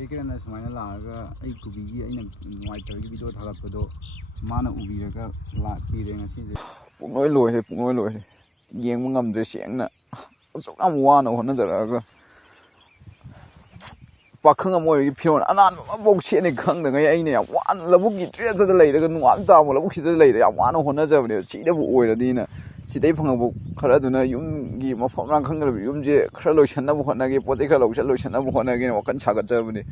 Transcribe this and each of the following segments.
ꯆꯦ ꯀꯤꯔꯟꯅ ꯁꯨꯃꯥꯏꯅ ꯂꯥꯛꯑꯒ ꯑꯩ ꯀꯣꯕꯤꯒꯤ ꯑꯩꯅ ꯅꯨꯡꯉꯥꯏꯇꯕꯒꯤ ꯚꯤꯗꯤꯑꯣ ꯊꯥꯒꯠꯄꯗꯣ ꯃꯥꯅ ꯎꯕꯤꯔꯒ ꯂꯥꯛꯄꯤꯔꯦ ꯉꯁꯤꯁꯦ ꯄꯨꯡꯂꯣꯏ ꯂꯣꯏꯔꯦ ꯌꯦꯡꯕ ꯉꯝꯗ꯭ꯔꯦ ꯁꯦꯡꯅ ꯑꯁꯨꯛ ꯌꯥꯝ ꯋꯥꯅ ꯍꯣꯠꯅꯖꯔꯛꯑꯒ ꯄꯥꯈꯪ ꯑꯃ ꯑꯣꯏꯕꯒꯤ ꯐꯤꯔꯣꯜ ꯑꯅꯥꯟꯕ ꯑꯃꯐꯥꯎ ꯁꯦꯠꯅꯤ ꯈꯪꯗꯉꯩ ꯑꯩꯅ ꯌꯥꯝ ꯋꯥꯅ ꯂꯧꯕꯨꯛꯀꯤ ꯇ꯭ꯔꯦꯠꯇꯨꯗ ꯂꯩꯔꯒ ꯅꯣꯡꯉꯥꯟ ꯇꯥꯕ ꯂꯧꯕꯨꯛꯁꯤꯗ ꯂꯩꯔ ꯌꯥꯝ ꯋꯥꯅ ꯍꯣꯠꯅꯖꯕꯅꯦꯕ ꯁꯤꯗꯕꯨ ꯑꯣꯏꯔꯗꯤꯅ ꯁꯤꯗꯩ ꯐꯪꯉꯛꯄ ꯈꯔꯗꯨꯅ ꯌꯨꯝꯒꯤ ꯃꯐꯝ ꯃꯔꯥꯡ ꯈꯪꯗ꯭ꯔꯕ ꯌꯨꯝꯁꯦ ꯈꯔ ꯂꯣꯏꯁꯟꯅꯕ ꯍꯣꯠꯅꯒꯦ ꯄꯣꯠ ꯆꯩ ꯈꯔ ꯂꯣꯏꯁꯟꯅꯕ ꯍꯣꯠꯅꯒꯦꯅ ꯋꯥꯈꯜ ꯁꯥꯒꯠꯆꯕꯅꯦ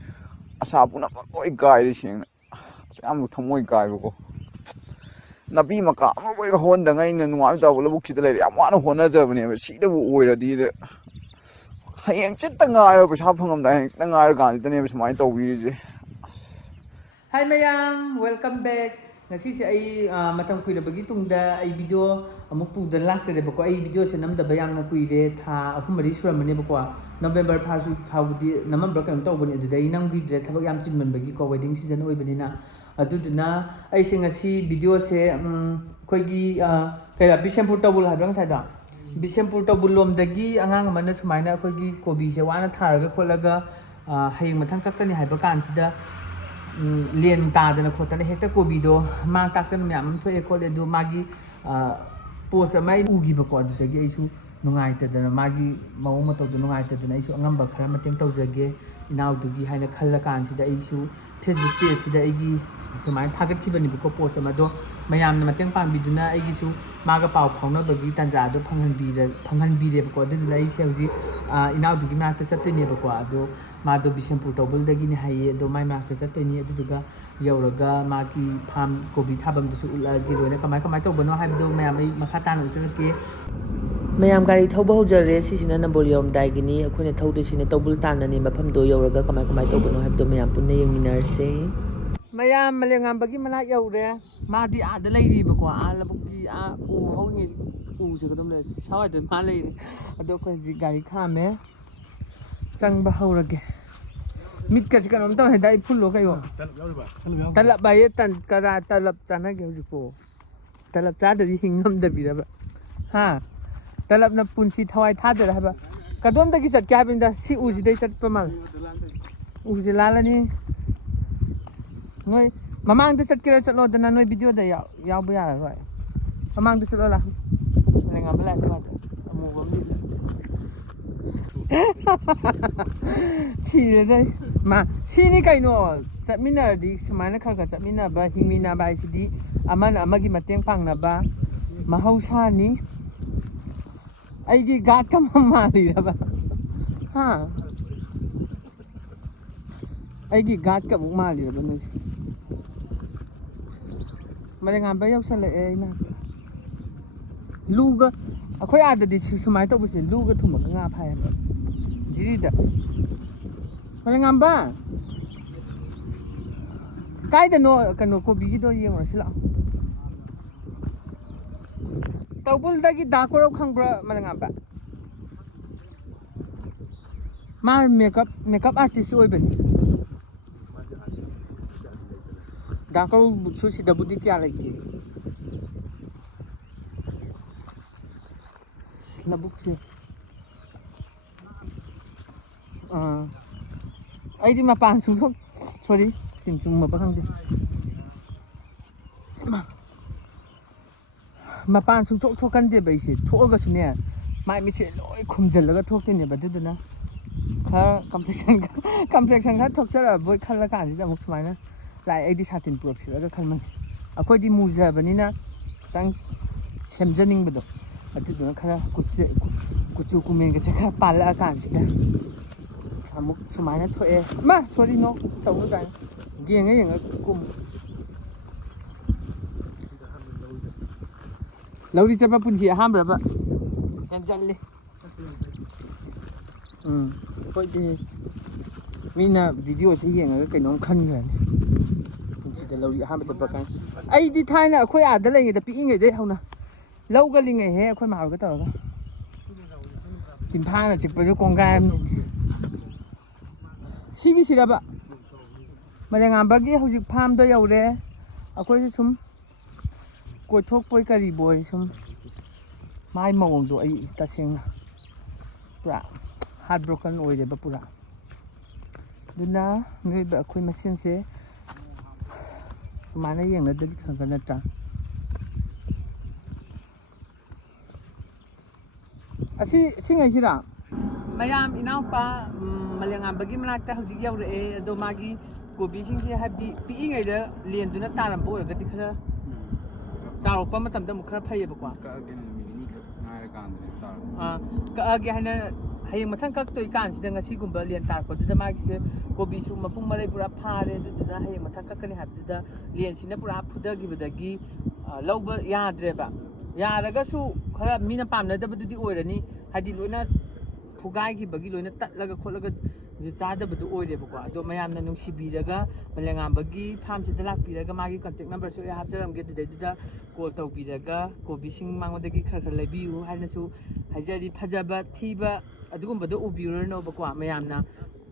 ꯑꯁꯥ ꯄꯨꯝꯅꯃꯛ ꯂꯣꯏ ꯀꯥꯏꯔꯦ ꯁꯦꯡꯅ ꯑꯁꯨꯛ ꯌꯥꯝ ꯊꯃꯣꯏ ꯀꯥꯏꯕꯀꯣ ꯅꯥꯄꯤ ꯃꯀꯥ ꯑꯃꯐꯥꯎ ꯍꯧꯍꯟꯗꯉꯩ ꯑꯩꯅ ꯅꯣꯡꯉꯥꯟ ꯇꯥꯕ ꯂꯧꯕꯨꯛꯁꯤꯗ ꯂꯩꯔꯦ ꯌꯥꯝ ꯋꯥꯅ ꯍꯣꯠꯅꯖꯕꯅꯦꯕ ꯁꯤꯗꯕꯨ ꯑꯣꯏꯔꯗꯤ ꯍꯌꯦꯡ ꯆꯤꯠꯇ ꯉꯥꯏꯔ ꯄꯩꯁꯥ ꯐꯪꯉꯝꯗꯥꯏ ꯍꯌꯦꯡ ꯆꯤꯠꯇ ꯉꯥꯏꯔ ꯀꯥꯟꯁꯤꯗꯅꯦꯕ ꯁꯨꯃꯥꯏꯅ ꯇꯧꯕꯤꯔꯤꯁꯦ ꯍꯥꯏ ꯃꯌꯥꯝ ꯋꯦꯜꯀꯝ ꯕꯦꯛ ꯉꯁꯤꯁꯦ ꯑꯩ ꯃꯇꯝ ꯀꯨꯏꯔꯕꯒꯤ ꯇꯨꯡꯗ ꯑꯩ ꯚꯤꯗꯤꯑꯣ ꯑꯃꯨꯛ ꯄꯨꯗꯅ ꯂꯥꯛꯆꯔꯦꯕꯀꯣ ꯑꯩ ꯚꯤꯗꯤꯑꯣꯁꯦ ꯅꯝꯗꯕ ꯌꯥꯝꯅ ꯀꯨꯏꯔꯦ ꯊꯥ 3-4 ꯁꯨꯔꯝꯃꯅꯦꯕꯀꯣ ꯅꯕꯦꯝꯕꯔ ꯐꯥꯎꯕꯗꯤ ꯅꯝꯃꯝꯕ꯭ꯔꯥ ꯀꯩꯅꯣ ꯇꯧꯕꯅꯦ ꯑꯗꯨꯗ ꯑꯩ ꯅꯝꯈꯤꯗ꯭ꯔꯦ ꯊꯕꯛ ꯌꯥꯝ ꯆꯤꯟꯃꯟꯕꯒꯤꯀꯣ ꯋꯦꯗꯤꯡ ꯁꯤꯖꯟ ꯑꯣꯏꯕꯅꯤ나 ꯑꯗꯨꯗꯨꯅ ꯑꯩꯁꯦ ꯉꯁꯤ ꯚꯤꯗꯤꯑꯣꯁꯦ ꯑꯩꯈꯣꯏꯒꯤ ꯀꯩ ꯕꯤꯁꯦꯝꯄꯨꯔ ꯇꯧꯕꯨꯜ ꯍꯥꯏꯕ꯭ꯔꯥ ꯉꯁꯥꯏꯗꯣ ꯕꯤꯁꯦꯝꯄꯨꯔ ꯇꯧꯕꯨꯜ ꯂꯣꯝꯗꯒꯤ ꯑꯉꯥꯡ ꯑꯃꯅ ꯁꯨꯃꯥꯏꯅ ꯑꯩꯈꯣꯏꯒꯤ ꯀꯣꯕꯤꯁꯦ ꯋꯥꯅ ꯊꯥꯔꯒ ꯈꯣꯠꯂꯒ ꯍꯌꯦꯡ ꯃꯊꯪ ꯀꯛꯀꯅꯤ ꯍꯥꯏꯕ ꯀꯥꯟꯁꯤꯗ ꯂꯦꯟ ꯇꯥꯗꯅ ꯈꯣꯠꯇꯅ ꯍꯦꯛꯇ ꯀꯣꯕꯤꯗꯣ ꯃꯥꯡ ꯇꯥꯛꯇꯅ ꯃꯌꯥꯝ ꯑꯃ ꯊꯣꯛꯑꯦ ꯈꯣꯠꯂꯦ ꯑꯗꯨ ꯃꯥꯒꯤ ꯄꯣꯁ ꯑꯃ ꯑꯩ ꯎꯈꯤꯕꯀꯣ ꯑꯗꯨꯗꯒꯤ ꯑꯩꯁꯨ ꯅꯨꯡꯉꯥꯏꯇꯗꯅ ꯃꯥꯒꯤ ꯃꯑꯣꯡ ꯃꯇꯧꯗꯣ ꯅꯨꯡꯉꯥꯏꯇꯗꯅ ꯑꯩꯁꯨ ꯑꯉꯝꯕ ꯈꯔ ꯃꯇꯦꯡ ꯇꯧꯖꯒꯦ ꯏꯅꯥꯎꯗꯨꯒꯤ ꯍꯥꯏꯅ ꯈꯜꯂ ꯀꯥꯟꯁꯤꯗ ꯑꯩꯁꯨ ꯐꯦꯁꯕꯨꯛ ꯄꯦꯖꯁꯤꯗ ꯑꯩꯒꯤ ꯁꯨꯃꯥꯏꯅ ꯊꯥꯒꯠꯈꯤꯕꯅꯦꯕꯀꯣ ꯄꯣꯁ ꯑꯃ ꯑꯗꯣ ꯃꯌꯥꯝꯅ ꯃꯇꯦꯡ ꯄꯥꯡꯕꯤꯗꯨꯅ ꯑꯩꯒꯤꯁꯨ ꯃꯥꯒ ꯄꯥꯎ ꯐꯥꯎꯅꯕꯒꯤ ꯇꯥꯟꯖꯥꯗꯣ ꯐꯪꯍꯟꯕꯤꯔꯦꯕꯀோ ꯑꯗꯨꯗꯨꯅ ꯑꯩꯁꯦ ꯍꯧꯖꯤꯛ ꯏꯅꯥꯎꯗꯨꯒꯤ ꯃꯅꯥꯛꯇ ꯆꯠꯇꯣꯏꯅꯦꯕꯀꯣ ꯑꯗꯣ ꯃꯥꯗो ꯕꯤꯁꯦꯝꯄꯨꯔ ꯇꯧꯕꯨꯜꯗꯒꯤꯅꯦ ꯍꯥꯏꯌꯦ ꯑꯗꯣ ꯃꯥꯏ ꯃꯅꯥꯛꯇ ꯆꯠꯇꯣꯏꯅꯤ ꯑꯗꯨꯗꯨꯒ ꯌꯧꯔꯒ ꯃꯥꯒꯤ ꯐꯥꯝ ꯀꯣꯕꯤ ꯊꯥꯐꯝꯗꯨꯁꯨ ꯎꯠꯂꯛꯑꯒꯦ ꯂꯣꯏꯅ ꯀꯃꯥꯏ ꯇꯧꯕꯅꯣ ꯍꯥꯏꯕꯗꯣ ꯃꯌꯥꯝ ꯑꯩ ꯃꯈꯥ ꯇꯥꯅ ꯎꯠꯆꯔꯛꯀꯦ ꯃꯌꯥꯝ ꯒꯥꯔꯤ ꯊꯧꯕ ꯍꯧꯖꯔꯦ ꯁꯤꯁꯤꯅ ꯅꯝꯕꯣꯜ ꯌꯧꯔꯝꯗꯥꯏꯒꯤꯅꯤ ꯑꯩꯈꯣꯏꯅ ꯊꯧꯗꯣꯏꯁꯤꯅ ꯇꯧꯕꯨꯜ ꯇꯥꯟꯅꯅꯤ ꯃꯐꯝꯗꯣ ꯌꯧꯔꯒ ꯀꯃꯥꯏ ꯇꯧꯕꯅꯣ ꯍꯥꯏꯕꯗꯣ ꯃꯌꯥꯝ ꯄꯨꯟꯅ ꯌꯦꯡꯃꯤꯟꯅꯔꯁꯦ ꯃꯌꯥꯝ ꯃꯂꯦꯝꯉꯥꯟꯕꯒꯤ ꯃꯅꯥꯛ ꯌꯧꯔꯦ ꯃꯥꯗꯤ ꯑꯥꯗ ꯂꯩꯔꯤꯕꯀꯣ ꯂꯧꯕꯨꯛꯀꯤ ꯎ ꯍꯧꯔꯤꯉꯩ ꯎꯁꯦ ꯑꯗꯨꯝ ꯂꯩ ꯁꯋꯥꯏꯗ ꯃꯥ ꯂꯩꯔꯦ ꯑꯗꯣ ꯑꯩꯈꯣꯏ ꯍꯧꯖꯤꯛ ꯒꯥꯔꯤ ꯈꯥꯝꯃꯦ ꯆꯪꯕ ꯍꯧꯔꯒꯦ ꯃꯤꯠꯀꯁꯤ ꯀꯩꯅꯣꯝ ꯇꯧꯋꯦꯗ ꯑꯩ ꯐꯨꯜꯂꯣ ꯀꯩꯌꯣ ꯇꯂꯞ ꯍꯥꯏꯌꯦ ꯇꯂꯞ ꯆꯥꯅꯒꯦ ꯍꯧꯖꯤꯛꯄꯣ ꯇꯂꯞ ꯆꯥꯗꯗꯤ ꯍꯤꯡ ꯉꯝꯗꯕꯤꯔꯕ ꯍꯥ ꯇꯂꯞꯅ ꯄꯨꯟꯁꯤ ꯊꯋꯥꯏ ꯊꯥꯗꯣꯏꯔꯥ ꯍꯥꯏꯕ ꯀꯗꯣꯝꯗꯒꯤ ꯆꯠꯀꯦ ꯍꯥꯏꯕꯅꯤꯗ ꯁꯤ ꯎꯁꯤꯗꯩ ꯆꯠꯄ ꯃꯥꯜꯂꯦ ꯎꯁꯤ ꯂꯥꯜꯂꯅꯤ ꯅꯣꯏ ꯃꯃꯥꯡꯗ ꯆꯠꯀꯦꯔꯥ ꯆꯠꯂꯣꯗꯅ ꯅꯣꯏ ꯚꯤꯗꯤꯑꯣꯗ ꯌꯥꯎꯕ ꯌꯥꯔꯔꯣꯏ ꯃꯃꯥꯡꯗ ꯆꯠꯂꯣ ꯂꯥꯛ ꯂꯩꯉꯥꯟꯕ ꯂꯥꯛꯑꯦ ꯑꯃꯨꯕ ꯑꯃ ꯂꯤꯠꯂꯦ ꯁꯤꯔꯦꯗ ꯃꯥ ꯁꯤꯅꯤ ꯀꯩꯅꯣ ꯆꯠꯃꯤꯟꯅꯔꯗꯤ ꯁꯨꯃꯥꯏꯅ ꯈꯔ ꯆꯠꯃꯤꯟꯅꯕ ꯍꯤꯡꯃꯤꯟꯅꯕ ꯍꯥꯏꯁꯤꯗꯤ ꯑꯃꯅ ꯑꯃꯒꯤ ꯃꯇꯦꯡ ꯄꯥꯡꯅꯕ ꯃꯍꯧꯁꯥꯅꯤ ꯑꯩꯒꯤ ꯒꯥꯠꯀ ꯃꯥꯜꯂꯤꯔꯕ ꯍꯥ ꯑꯩꯒꯤ ꯒꯥꯠꯀ ꯑꯃꯨꯛ ꯃꯥꯜꯂꯤꯔꯕ ꯅꯣꯏꯁꯦ ꯃꯂꯦꯝꯉꯥꯟꯕ ꯌꯧꯁꯜꯂꯛꯑꯦ ꯑꯩꯅ ꯂꯨꯒ ꯑꯩꯈꯣꯏ ꯑꯥꯗꯗꯤ ꯁꯨꯃꯥꯏꯅ ꯇꯧꯕꯁꯦ ꯂꯨꯒ ꯊꯨꯝꯃꯒ ꯉꯥ ꯐꯥꯏ ꯍꯥꯏꯕ ꯖꯤꯔꯤꯗ ꯃꯂꯦꯝꯉꯥꯟꯕ ꯀꯥꯏꯗꯅꯣ ꯀꯩꯅꯣ ꯀꯣꯕꯤꯒꯤꯗꯣ ꯌꯦꯡꯉꯨꯔꯁꯤ ꯂꯥꯛꯑꯣ ꯇꯧꯕꯨꯜꯗꯒꯤ ꯗꯥ ꯀꯣꯔꯧ ꯈꯪꯕ꯭ꯔꯥ ꯃꯂꯦꯝꯉꯥꯟꯕ ꯃꯥ ꯃꯦꯀꯞ ꯑꯥꯔꯇꯤꯁ ꯑꯣꯏꯕꯅꯤ ꯗꯥ ꯀꯣꯔꯧꯁꯨ ꯁꯤꯗꯕꯨꯗꯤ ꯀꯌꯥ ꯂꯩꯇꯦ ꯂꯧꯕꯨꯛꯁꯦ ꯑꯩꯗꯤ ꯃꯄꯥꯟ ꯁꯨꯡꯊꯣꯛ ꯁꯣꯔꯤ ꯆꯨꯝꯃꯕ ꯈꯪꯗꯦ ꯃꯄꯥꯟ ꯁꯨꯡꯊꯣꯛ ꯊꯣꯛꯀꯟꯗꯦꯕ ꯑꯩꯁꯦ ꯊꯣꯛꯑꯒꯁꯨꯅꯦ ꯃꯥꯏ ꯃꯤꯠꯁꯦ ꯂꯣꯏ ꯈꯨꯝꯖꯤꯜꯂꯒ ꯊꯣꯛꯇꯣꯏꯅꯦꯕ ꯑꯗꯨꯗꯨꯅ ꯈꯔ ꯀꯝꯄ꯭ꯂꯦꯛꯁꯟ ꯈꯔ ꯊꯣꯛꯆꯔꯛꯑꯕꯣꯏ ꯈꯜꯂ ꯀꯥꯟꯁꯤꯗ ꯑꯃꯨꯛ ꯁꯨꯃꯥꯏꯅ ꯂꯥꯛꯑꯦ ꯑꯩꯗꯤ ꯁꯥꯇꯤꯟ ꯄꯨꯔꯛꯁꯤꯔꯒ ꯈꯟꯕꯅꯤ ꯑꯩꯈꯣꯏꯗꯤ ꯃꯨꯖꯕꯅꯤꯅ ꯈꯤꯇꯪ ꯁꯦꯝꯖꯅꯤꯡꯕꯗꯣ ꯑꯗꯨꯗꯨꯅꯈꯔ ꯀꯨꯆꯨ ꯀꯨꯃꯦꯟꯒꯁꯦꯈꯔ ꯄꯥꯜꯂꯛꯑ ꯀꯥꯟꯁꯤꯗ ꯑꯃꯨꯛ ꯁꯨꯃꯥꯏꯅ ꯊꯣꯛꯑꯦ ꯃꯥ ꯁꯣꯔꯤ ꯅꯣ ꯇꯧꯅꯨ ꯇꯥꯏꯅ ꯌꯦꯡꯉ ꯀꯨꯝ ꯂꯧꯔꯤ ꯆꯠꯄ ꯄꯨꯟꯁꯤ ꯑꯍꯥꯟꯕ꯭ꯔꯕ ꯍꯦꯟꯖꯜꯂꯤ ꯑꯩꯈꯣꯏꯗꯤ ꯃꯤꯅ ꯚꯤꯗꯤꯑꯣꯁꯤ ꯌꯦꯡꯉꯒ ꯀꯩꯅꯣꯝ ꯈꯟꯈ꯭ꯔꯅꯤ ꯄꯨꯟꯁꯤꯗ ꯂꯧꯔꯤ ꯑꯍꯥꯟꯕ ꯆꯠꯄ ꯀꯥꯟ ꯑꯩꯗꯤ ꯊꯥꯏꯅ ꯑꯩꯈꯣꯏ ꯑꯥꯗ ꯂꯩꯉꯩꯗ ꯄꯤꯛꯏꯉꯩꯗꯩ ꯍꯧꯅ ꯂꯧꯒ ꯂꯤꯡꯉꯩꯍꯦ ꯑꯩꯈꯣꯏ ꯃꯥꯒ ꯇꯧꯔꯒ ꯇꯤꯟꯐꯥꯅ ꯆꯤꯛꯄꯁꯨ ꯀꯣꯡꯒꯥꯏ ꯑꯃꯅꯤ ꯁꯤꯔꯕ ꯃꯂꯦꯝꯉꯥꯟꯕꯒꯤ ꯍꯧꯖꯤꯛ ꯐꯥꯝꯗꯣ ꯌꯧꯔꯦ ꯑꯩꯈꯣꯏꯁꯨ ꯁꯨꯝ ꯀꯣꯏꯊꯣꯛꯄꯣꯏ ꯀꯔꯤꯕꯣꯏ ꯁꯨꯝ ꯃꯥꯏ ꯃꯑꯣꯡꯗꯣ ꯑꯩ ꯇꯁꯦꯡꯅ ꯄꯨꯔꯥ ꯍꯥꯔꯠ ꯕ꯭ꯔꯣꯀꯟ ꯑꯣꯏꯔꯦꯕ ꯄꯨꯔꯥ ꯑꯗꯨꯅ ꯃꯤꯑꯣꯏꯕ ꯑꯩꯈꯣꯏ ꯃꯁꯦꯟꯁꯦ ꯁꯨꯃꯥꯏꯅ ꯌꯦꯡꯅꯗꯗꯤ ꯈꯪꯕ ꯅꯠꯇ꯭ꯔꯥ? ꯁꯤꯉꯩꯁꯤꯔꯥ ꯃꯌꯥꯝ ꯏꯅꯥꯎꯄꯥ ꯃꯂꯦꯝꯉꯥꯟꯕꯒꯤ ꯃꯅꯥꯛꯇ ꯍꯧꯖꯤꯛ ꯌꯧꯔꯛꯑꯦ ꯑꯗꯣ ꯃꯥꯒꯤ ꯀꯣꯕꯤꯁꯤꯡꯁꯦ ꯍꯥꯏꯕꯗꯤ ꯄꯤꯛꯏꯉꯩꯗ ꯂꯦꯟꯗꯨꯅ ꯇꯥꯔꯝꯕ ꯑꯣꯏꯔꯒꯗꯤ ꯈꯔ ꯆꯥꯎꯔꯛꯄ ꯃꯇꯝꯗ ꯑꯃꯨꯛ ꯈꯔ ꯐꯩꯌꯦꯕꯀꯣ. ꯀꯛꯑꯒꯦ ꯅꯨꯃꯤꯠ ꯅꯤꯅꯤ ꯈꯛ ꯉꯥꯏꯔꯀꯥꯟꯗꯅꯦ ꯇꯥꯔꯛꯄ. ꯀꯛꯑꯒꯦ ꯍꯥꯏꯅ ꯍꯌꯦꯡ ꯃꯊꯪ ꯀꯛꯇꯣꯏ ꯀꯥꯟꯁꯤꯗ ꯉꯁꯤꯒꯨꯝꯕ ꯂꯦꯟ ꯇꯥꯔꯛꯄꯗꯨꯗ ꯃꯥꯒꯤꯁꯦ ꯀꯣꯕꯤꯁꯨ ꯃꯄꯨꯡ ꯃꯔꯩ ꯄꯨꯔꯥ ꯐꯥꯔꯦ. ꯑꯗꯨꯗꯨꯅ ꯍꯌꯦꯡ ꯃꯊꯪ ꯀꯛꯀꯅꯤ ꯍꯥꯏꯕꯗꯨꯗ ꯂꯦꯟꯁꯤꯅ ꯄꯨꯔꯥ ꯐꯨꯊꯈꯤꯕꯗꯒꯤ ꯂꯧꯕ ꯌꯥꯗ꯭ꯔꯦꯕ. ꯌꯥꯔꯒꯁꯨ ꯈꯔ ꯃꯤꯅ ꯄꯥꯝꯅꯗꯕꯗꯨꯗꯤ ꯑꯣꯏꯔꯅꯤ. ꯍꯥꯏꯗꯤ ꯂꯣꯏꯅ ꯐꯨꯒꯥꯏꯈꯤꯕꯒꯤ ꯂꯣꯏꯅ ꯇꯠꯂꯒ ꯈꯣꯠꯂꯒ ꯆꯥꯗꯕꯗꯨ ꯑꯣꯏꯔꯦꯕꯀꯣ. ꯑꯗꯣ ꯃꯌꯥꯝꯅ ꯅꯨꯡꯁꯤꯕꯤꯔꯒ ꯃꯂꯦꯝꯉꯥꯟꯕꯒꯤ ꯐꯥꯔꯝꯁꯤꯗ ꯂꯥꯛꯄꯤꯔꯒ ꯃꯥꯒꯤ ꯀꯟꯇꯦꯛ ꯅꯝꯕꯔꯁꯨ ꯑꯩ ꯍꯥꯞꯆꯔꯝꯒꯦ. ꯑꯗꯨꯗꯩꯗꯨꯗ ꯀꯣꯜ ꯇꯧꯕꯤꯔꯒ ꯀꯣꯕꯤꯁꯤꯡ ꯃꯉꯣꯟꯗꯒꯤ ꯈꯔ ꯈꯔ ꯂꯩꯕꯤꯌꯨ ꯍꯥꯏꯅꯁꯨ ꯍꯥꯏꯖꯔꯤ. ꯐꯖꯕ ꯊꯤꯕ ꯑꯗꯨꯒꯨꯝꯕꯗꯣ ꯎꯕꯤꯔꯨꯔꯅꯣꯕꯀꯣ. ꯃꯌꯥꯝꯅ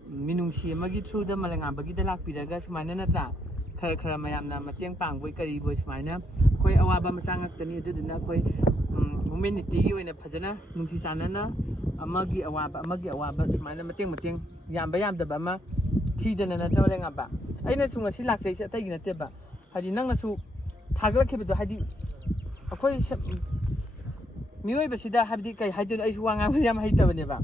ꯃꯤꯅꯨꯡꯁꯤ ꯑꯃꯒꯤ ꯊ꯭ꯔꯨꯗ ꯃꯂꯦꯝꯉꯥꯟꯕꯒꯤꯗ ꯂꯥꯛꯄꯤꯔꯒ ꯁꯨꯃꯥꯏꯅ ꯅꯠꯇ꯭ꯔꯥ ꯈꯔ ꯈꯔ ꯃꯌꯥꯝꯅ ꯃꯇꯦꯡ ꯄꯥꯡꯕꯣꯏ ꯀꯔꯤꯕꯣꯏ ꯁꯨꯃꯥꯏꯅ ꯑꯩꯈꯣꯏ ꯑꯋꯥꯕ ꯃꯆꯥ ꯉꯥꯛꯇꯅꯤ. ꯑꯗꯨꯗꯨꯅ ꯑꯩꯈꯣꯏ ꯍ꯭ꯌꯨꯃꯦꯅꯤꯇꯤꯒꯤ ꯑꯣꯏꯅ ꯐꯖꯅ ꯅꯨꯡꯁꯤ ꯆꯥꯟꯅꯅ ꯑꯃꯒꯤ ꯑꯋꯥꯕ ꯁꯨꯃꯥꯏꯅ ꯃꯇꯦꯡ ꯌꯥꯝꯕ ꯌꯥꯝꯗꯕ ꯑꯃ ꯊꯤꯗꯅ ꯅꯠꯇ꯭ꯔ ꯃꯂꯦꯝꯉꯥꯟꯕ? ꯑꯩꯅꯁꯨ ꯉꯁꯤ ꯂꯥꯛꯆꯩꯁꯦ ꯑꯇꯩꯒꯤ ꯅꯠꯇꯦꯕ. ꯍꯥꯏꯗꯤ ꯅꯪꯅꯁꯨ ꯊꯥꯒꯠꯂꯛꯈꯤꯕꯗꯣ ꯍꯥꯏꯗꯤ ꯑꯩꯈꯣই ꯃꯤꯑꯣꯏꯕꯁꯤꯗ ꯍꯥꯏꯕꯗꯤ ꯀꯩ ꯍꯥꯏꯗꯣꯏꯅꯣ ꯑꯩꯁꯨ ꯋꯥ ꯉꯥꯡꯕ ꯌꯥꯝ ꯍꯩꯇꯕꯅꯦꯕ.